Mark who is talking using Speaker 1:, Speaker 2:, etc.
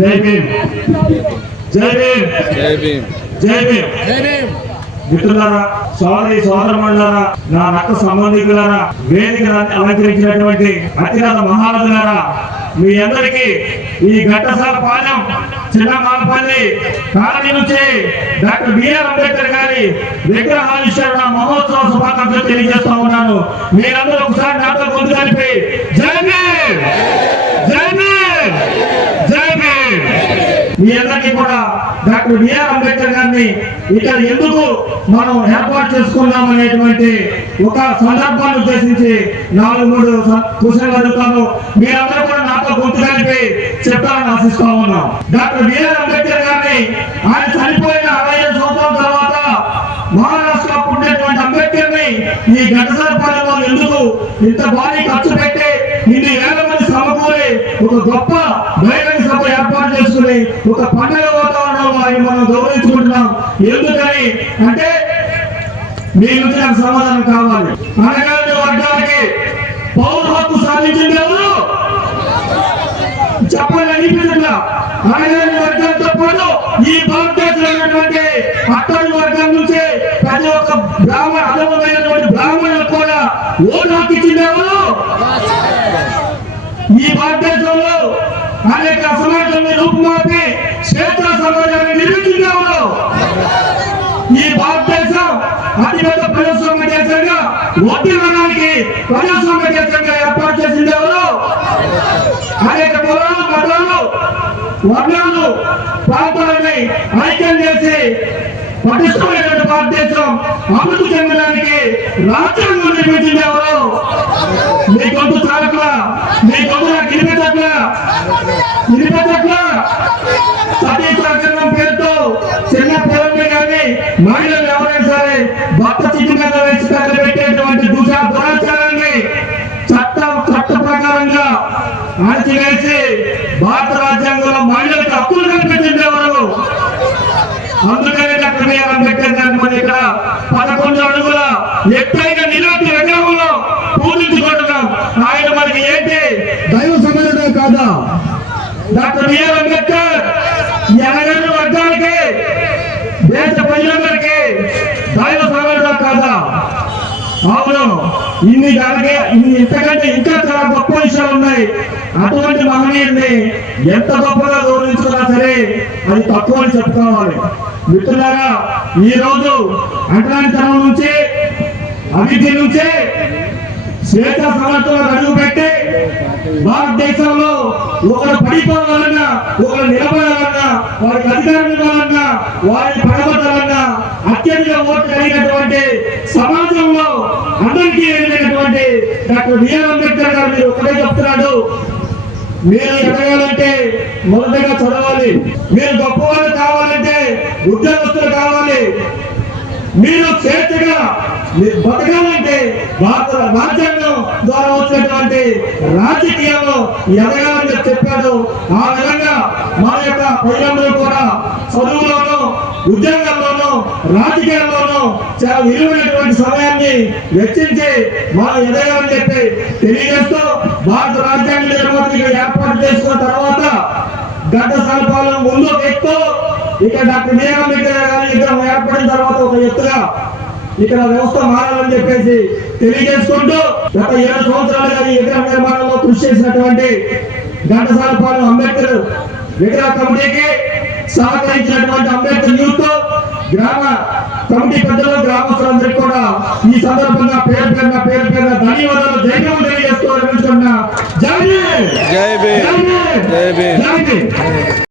Speaker 1: జై భీమ్. జై భీమ్.
Speaker 2: జై భీమ్.
Speaker 1: జై భీమ్. మిత్రులారా సోదరి సోదరమణులారా నా రక్త సంబంధికులారా వేదిక అలంకరించినటువంటి అతిరథ మహారాజులారా మీ అందరికీ ఈ ఘట్టసాల పాలెం చిన్న మాలపల్లి కాలనీ నుంచి డాక్టర్ బిఆర్ అంబేద్కర్ గారి విగ్రహావిష్కరణ మహోత్సవ శుభాకాంక్షలు తెలియజేస్తా ఉన్నాను. మీరందరూ ఒకసారి నాతో ముందు కలిపి జై భీమ్ జై భీమ్ జై భీమ్ మీ అందరికీ కూడా డాక్టర్ బిఆర్ అంబేద్కర్ గారిని ఇక్కడ ఎందుకు మనం ఏర్పాటు చేసుకున్నాం అనేటువంటి ఒక సందర్భాన్ని ఉద్దేశించి నాలుగు మూడు స- క్వశ్చన్లు అడుగుతాను. మీరందరూ కూడా నాతో గుర్తు కలిపి చెప్తారని ఆశిస్తా ఉన్నాం. డాక్టర్ బిఆర్ అంబేద్కర్ గారిని ఆయన చనిపోయిన అరవై ఐదు సంవత్సరాల తర్వాత మహారాష్ట్ర ఉండేటువంటి అంబేద్కర్ని ఈ ఘటసాలపాలెంలో ఎందుకు ఇంత భారీ ఖర్చు పెట్టి ఇన్ని వేల మంది సమకూరి ఒక గొప్ప ఒక పండుగ వాతావరణంలో ఆయన మనం గౌరవించుకుంటున్నాం. ఎందుకని? అంటే మీ నుంచి నాకు సమాధానం కావాలి. అనగానే వర్గానికి పౌర హక్కు సాధించింది ఎవరు? చెప్పాలి అనిపించట్లా అనగాని వర్గంతో పాటు ఈ భారతదేశంలో ఉన్నటువంటి అట్టడి వర్గం నుంచి ప్రతి ఒక్క బ్రాహ్మణ అనుభవమైనటువంటి బ్రాహ్మణులు కూడా ఓటు హక్కు ఇచ్చింది ఎవరు? ఈ భారతదేశంలో అనేక సమాజాన్ని రూపుమాపి క్షేత్ర సమాజాన్ని నిర్మించింది ఎవరు ఈ భారతదేశం అతిపెద్ద ప్రజాస్వామ్య దేశంగా ఒట్టి ఒత్తిడడానికి ప్రజాస్వామ్య దేశంగా ఏర్పాటు చేసింది ఎవరు? అనేక కులాలు మతాలు వర్ణాలు ప్రాంతాలని ఐక్యం చేసి పటిష్టమైనటువంటి భారతదేశం అభివృద్ధి చెందడానికి రాజ్యాంగం నిర్మించింది ఎవరు? మీ గొంతు చాలట్లా మీ గొంతు నాకు వినిపించట్లా వినిపించట్లా సతీ సహచరణం పేరుతో చిన్న పిల్లల్ని కానీ మహిళలు ఎవరైనా సరే భర్త చిట్టి మీద వేసి పెట్టేటువంటి దుష దురాచారాన్ని చట్టం చట్ట ప్రకారంగా అణచివేసి భారత రాజ్యాంగంలో మహిళలకు హక్కులు కల్పించింది ఎవరు అందుకనే డాక్టర్ బిఆర్ అంబేద్కర్ గారిని మనం ఇక్కడ పదకొండు అడుగుల ఎత్తైన నిలబెట్టి విగ్రహంలో పూజించుకుంటున్నాం ఆయన మనకి ఏంటి దైవ సమానుడే కాదా డాక్టర్ బిఆర్ అంబేద్కర్ ఎనగంట వర్గాలకి దేశ ప్రజలందరికీ దైవ కాదా? అవును ఇన్ని దానికి ఇంతకంటే ఇంకా చాలా గొప్ప విషయాలు ఉన్నాయి. అటువంటి మహనీయుడిని ఎంత గొప్పగా గౌరవించుకున్నా సరే అది తక్కువ అని చెప్పుకోవాలి. మిత్రులారా ఈ రోజు అంటరానితనం నుంచి అవిద్య నుంచి శ్వేత సమాజంలో ఒకరు పడిపోవాలన్నా ఒకరు నిలబడాలన్నా వారికి అధికారం ఇవ్వాలన్నా వారిని పడగొట్టాలన్నా అత్యధిక ఓట్లు కలిగినటువంటి సమాజంలో అందరికీ వెళ్ళినటువంటి డాక్టర్ బిఆర్ అంబేద్కర్ గారు మీరు ఒకటే చెప్తున్నాడు. మీరు ఎదగాలంటే మొదటగా చదవాలి. మీరు గొప్పవాళ్ళు కావాలంటే ఉద్యోగస్తులు కావాలి. మీరు స్వేచ్ఛగా మీరు బతకాలంటే భారత రాజ్యాంగం ద్వారా వచ్చినటువంటి రాజకీయాల్లో ఎదగాలి. చెప్పాడు ఆ విధంగా మా యొక్క ప్రజలందరూ కూడా చదువులోనూ ఉద్యోగాల్లోనూ రాజకీయాల్లోనూ చాలా విలువైనటువంటి సమయాన్ని వెచ్చించి మనం ఎదగాలని చెప్పి తెలియజేస్తూ భారత రాజ్యాంగ నిర్మాతగా ఏర్పాటు చేసుకున్న తర్వాత గత సంవత్సరాల ముందు ఒక ఎత్తు ఇక్కడ డాక్టర్ బిఆర్ అంబేద్కర్ గారి విగ్రహం ఏర్పడిన తర్వాత ఒక ఎత్తుగా ఇక్కడ వ్యవస్థ మారాలని చెప్పేసి తెలియజేసుకుంటూ గత ఏడు సంవత్సరాలుగా ఈ విగ్రహ నిర్మాణంలో కృషి చేసినటువంటి ఘంటసాల పాలెం అంబేద్కర్ విగ్రహ కమిటీకి సహకరించినటువంటి అంబేద్కర్ యూత్ గ్రామ కమిటీ పెద్దలు గ్రామస్తులందరికీ కూడా ఈ సందర్భంగా పేరు పేరున పేరు పేరున ధన్యవాదాలు జైవం తెలియజేస్తూ జై!
Speaker 2: జై
Speaker 1: జై!